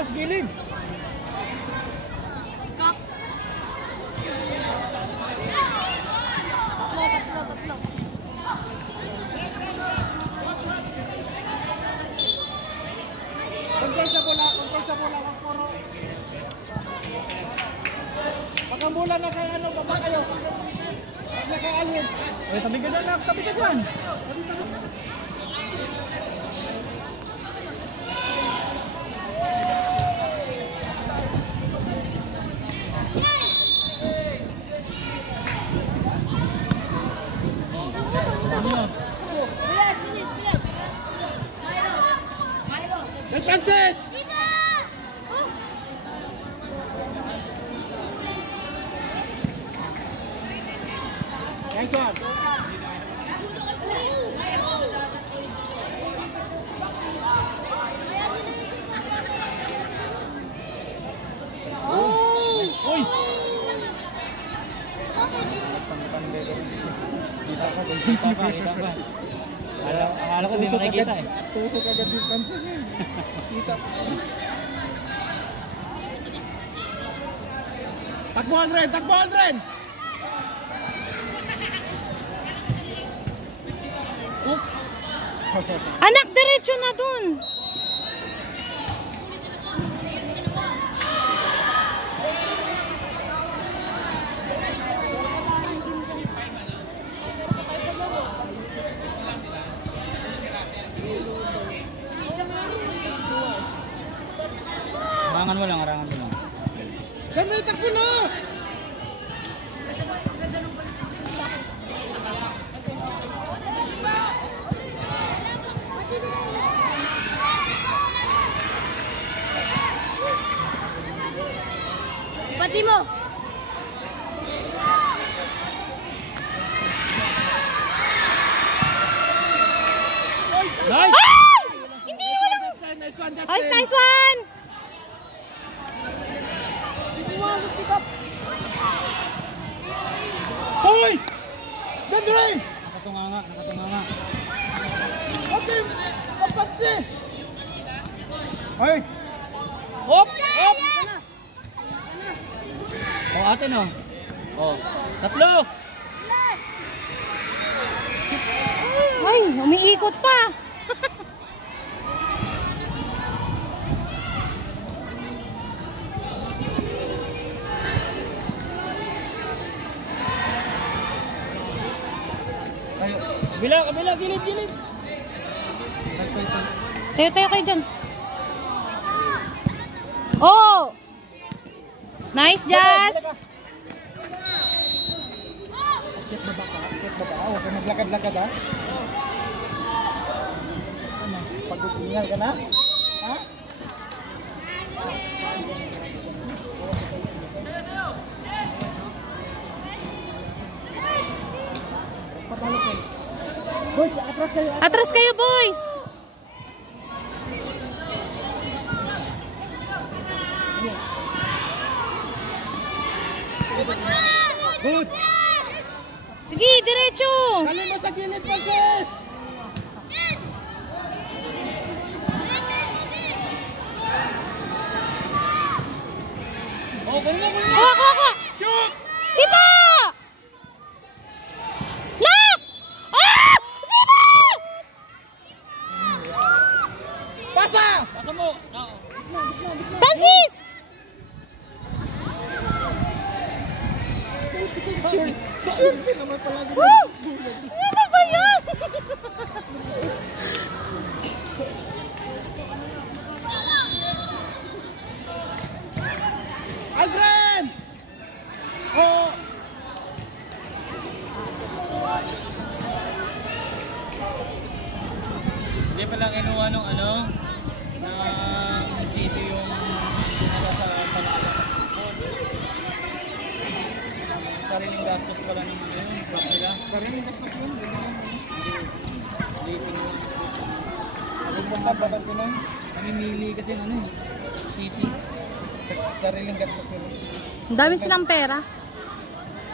boss, gilid. Kap. Tatlo. Control sa bola, wag puro. Baka mula na kay ano, baba kayo. Wag na kay Alwin. Oy, tabi ka dyan, tabi ka dyan. Hey, Francis! Nice one. Uy! Kita ka. Akala ko di makikita eh. Tusok agad yung Francis eh. Kita pa. Takbo Aldrin! Anak, diretso na dun. Arangan mo lang. Ganun, takbo na! Pati mo. Nice! Ay! Hindi, walang... Nice one, Justin! Ay, nice one! Hoy! Gandrin! Nakatunganga. Okay! Kapatid! Hoy! Hop! Oh, ate no. Oh, tatlo. Ay, umiikot pa. Kabila, gilid. Tayo kayo dyan. Oh! Nice, Jazz! Akit baba. Huwag ka naglakad-lakad ha. Ano? Pag-usingal ka na? Ha? Papalo ko. Boys, atras kayo. Atras kayo, boys! Good! Sige, diretso! Dali mo sa gilid, Francis! Oh, ganun. Ako! Shoot! Sipa! Nak! Ah! Sipa! Pasa! Pasa mo. No. Francis! Sure naman palagi. Woo! Ano ba yan? Aldrin! Oh! Hindi pala kinuha nung na city yung dinala sa Panalo. Sariling gastos pala ng club nila. Sariling gastos yun. Hindi kinuha. Pupunta ba ng Pinoy? Namimili kasi city. Sariling gastos nila. Ang dami silang pera.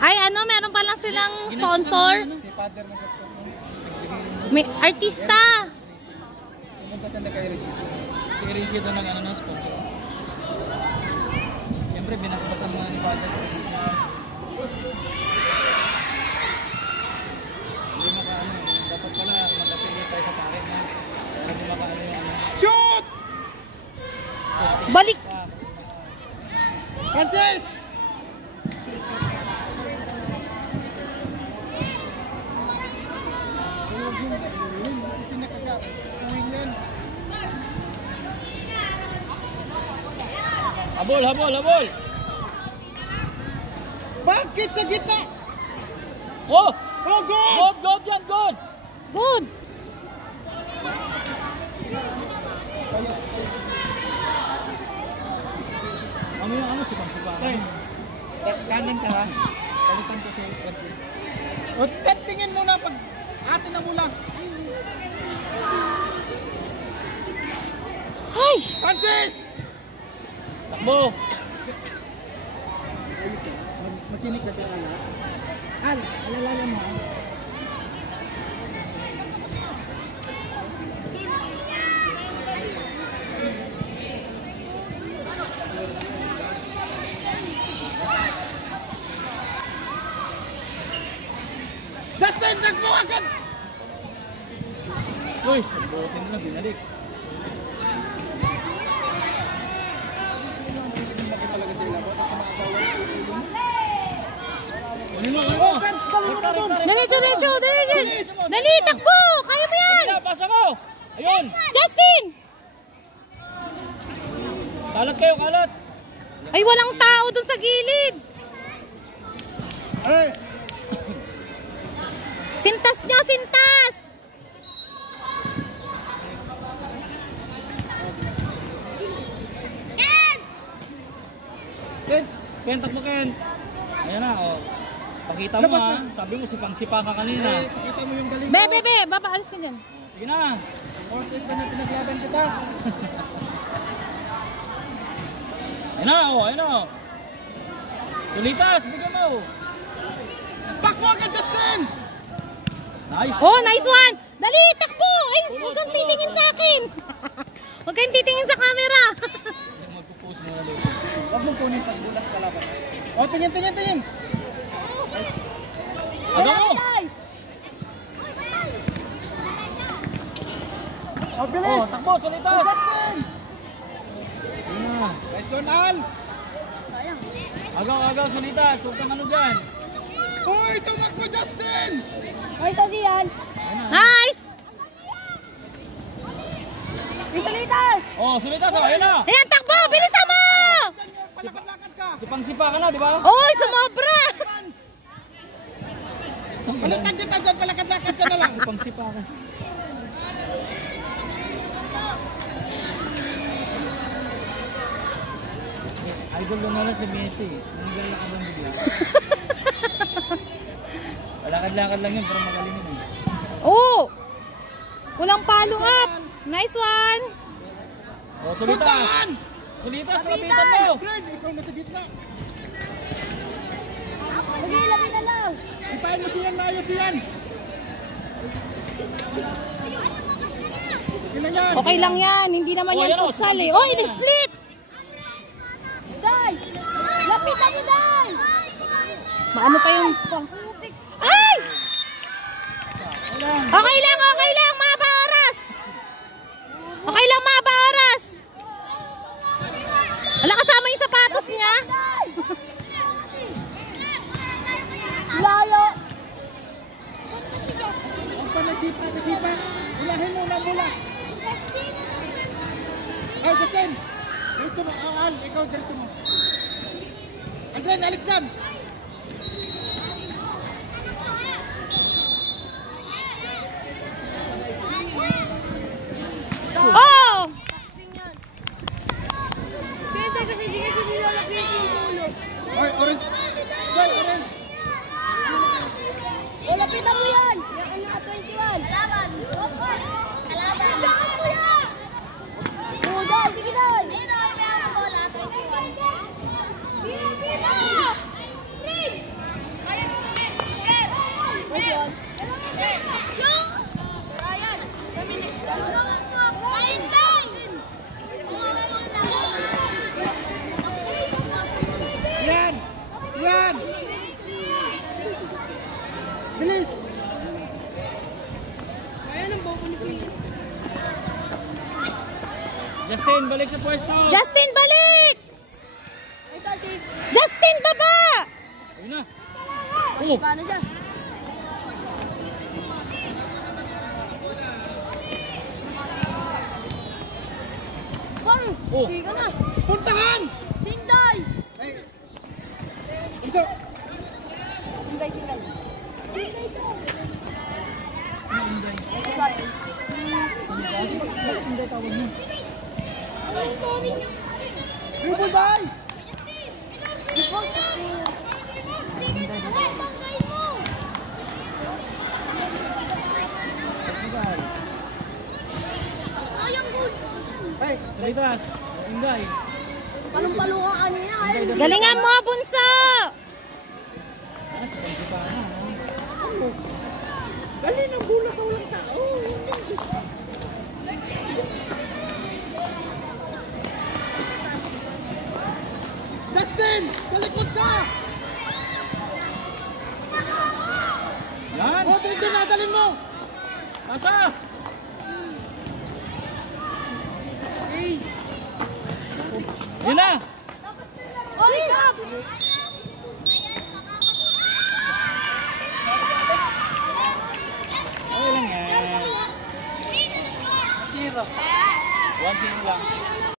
Ay, meron pa lang silang sponsor. Si father ng gastos mo. May artista. Pumunta ka na kay Rizky. Si Rizky doon ng sponsor. binasbasan mga ni Father. Hindi makaano eh. Dapat pala mag-affiliate tayo sa parin na. Hindi makaano yung ano. Shoot! Balik! Francis! Habol, habol, habol! Bakit sa gitna? Oh! Oh, good! Good, good yan, good! Good! Ano yung ano, sipang-sipang? Tay, kanan ka ha. Palitan ko si Francis. O, tingin muna pag atin na mula. Ay! Francis! Takbo! Makinig ka tayo na. Al, alalayan mo. Justin, nagpo agad! Uy, sabutin na, binalik. Ano mo, ano mo? Diretso, diretso, diretso! Dali, takbo! Kaya mo yan! Sige na, pasa mo! Ayun! Justin! Kalat kayo, kalat! Ay, walang tao dun sa gilid! Hey! Sintas nyo, sintas! Ken! Ken, takbo Ken! Ayan na, oh. Pakita mo ha. Sabi mo, sipang-sipa ka kanina. Pakita mo yung galing mo. Be, baba, alis ka dyan. Sige na. Kontit ka na pinaglaban kita. Ayan na, oh. Ayan na, oh. Sulitas, bigyan mo. Takbo agad, Justin! Nice. Oh, nice one! Dali, takbo! Ay, huwag kang titingin sa akin! Huwag kang titingin sa camera! Magpo-post mo na doon. Huwag mong kunin pag bulas kalaban. O, tingin, tingin, tingin! Aga mo! O, bilis! Oh, takbo, sulitas! Justin! Ayan na. Nice one, Al! Agaw, agaw, sulitas. Huwag kang ano dyan. Uy, tumakbo, Justin! Nice kasi yan. Ayan na. Nice! Isalitas! Oh, sulitas, oh. Ayan na. Ayan, takbo! Bilisan mo! Palakad ka! Sipang-sipa ka na, di ba? Oy, sumobra! Palitan kita dyan, palakad-lakad ka na lang. Sipang-sipa ka. Idol lang nalang si Messi. Nanggalakad lang bigla. Palakad-lakad lang yun, pero magaling yun. Oh! Walang follow up! Nice one! Oh, sulitas! Puntaan! Sulitas, lapitan mo! Greg, ikaw nasa gitna. Sige, lapit na lang. Ipahin mo siyan, maayos yan. Sino yan? Okay lang yan, hindi naman Oh, yan yan, oh, futsal eh. Oy, in-split! Dai! Lapitan mo, Dai! Maano pa yung... Ay! Okay lang, mahaba oras! Okay lang, mahaba oras! Wala, kasama yung sapatos niya. Lalo! Ang panasipa, nasipa. Ulahin mo na mula. Ay, Justin. Dito mo, Al. Ikaw, dito mo. Andren, alis yan. Oh! Pwede kasi hindi kasi nilalapit yung ulo. Ay, orange. Ay, orange. O, lapitan mo yan! Yung ano ka 21. Kalaban! Kalaban! Lapitan mo yan! O, Dai! Sige, Dai! Ayun na, may ako bola. 21. Bira, bira! Three! Kaya mo, share! Share! Share! Ryan! Dominic! Kain, Dai! Justin, balik sa pwesto. Justin, balik! Ay, sa sis. Justin, baba! Ayun na. Oh, Paano siya? Bang! Oh. Hindi ka na. Puntahan! Sinday! Ay. Ito. Sinday, sinday. Dribble ball! ay, salitas. Inday. Palong-palong ka kanina. Ay, Galingan mo, bunso! Dali ng bola sa walang tao. Justin! Sa likod ka! Yan. O, dito na, dalhin mo! Pasa. Okay. Ayun na. oh, ikaw! Okay lang yan. 1-0 lang.